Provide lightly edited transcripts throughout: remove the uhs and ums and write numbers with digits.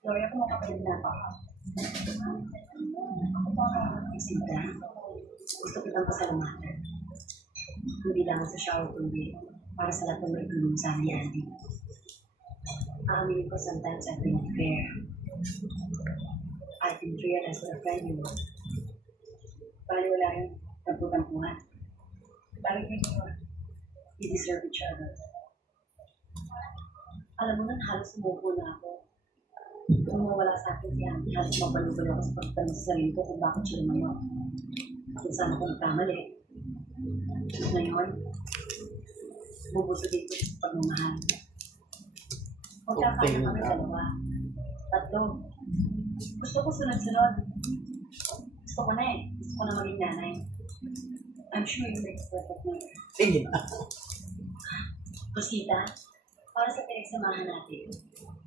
Gloria, kung makapagod na pa ka. Ako pa Sinta, gusto kitang pasalamatan. Hindi lang sa shower kundi para sa lahat ng may tulong sa amin ni Andy. Aaminin ko sometimes I've been unfair. I didn't realize what a friend you were. Bali wala rin nagputampuhan. Bali we deserve each other. Alam mo na, halos sumuko na ako. Kung mawala sa akin si Andy, halos mabalubal ako sa pagtanong sa sarili ko kung bakit siya lumayo. Kung saan ako nagkamali. Ngayon, bubuso dito sa pagmamahal. Magkakaya kami dalawa. Tatlo. Gusto ko sunod-sunod. Gusto ko na eh. Gusto ko na maging nanay. I'm sure you make perfect mother. Sige na. Rosita, para sa pinagsamahan natin,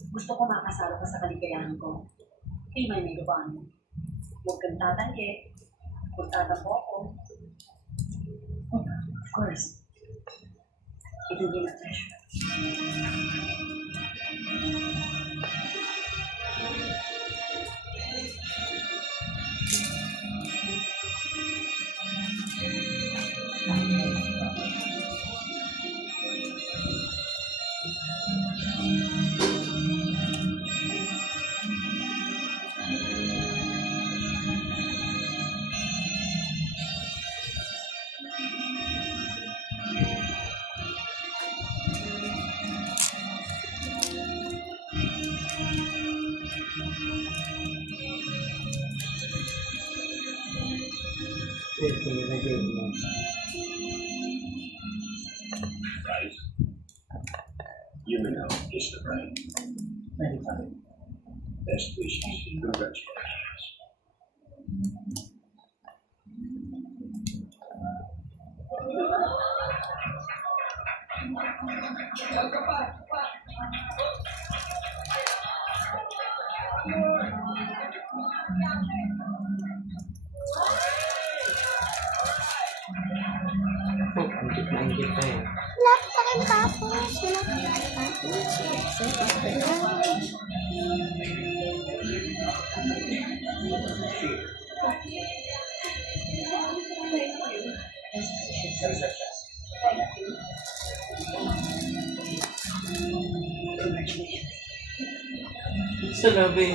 gusto ko makasalo ka sa kaligayahan ko. Be my maid of honor. Huwag kang tatanggi. Huwag tatampo ako. Of course. It will be my pleasure. Sige na din mo. Guys, you know just the right. Best wishes. Congratulations. Ang kita eh. Lahat pa rin tapos. Wala pa rin tapos. Congratulations. Sa labi,